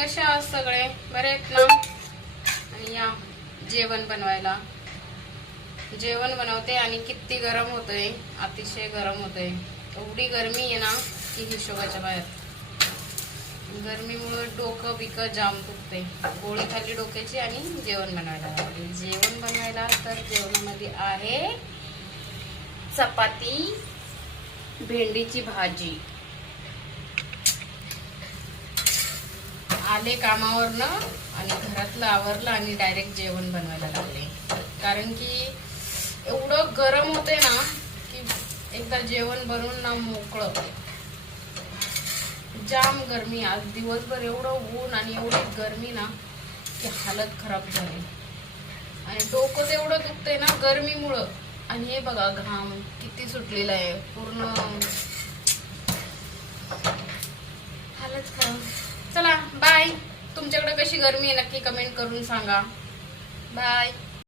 कशा आहात सगळे? बरे आहेत ना? आणि या जेवण बनवायला. जेवण बनवते आणि किती गरम होतंय, अतिशय गरम होतंय. एवढी गरमी आहे ना की हिशोबाच्या बाहेर. गरमीमुळे डोकं बिकं जाम दुखते. गोळी खाल्ली डोक्याची आणि जेवण बनवायला लागले. जेवण बनवायला तर जेवणामध्ये आहे चपाती, भेंडीची भाजी. आले कामावरनं आणि घरातलं आवरलं आणि डायरेक्ट जेवण बनवायला लागले. कारण की एवढं गरम होते ना की एकदा जेवण बनवून ना मोकळं. जाम गरमी. आज दिवसभर एवढं ऊन आणि एवढी गरमी ना की हालत खराब झाली. आणि डोकं तेवढं दुखतंय ना गरमीमुळं. आणि हे बघा घाम किती सुटलेला आहे पूर्ण. हालत खराब. चला बाय. तुमच्याकडे कशी गरमी आहे नक्की कमेंट करून सांगा. बाय.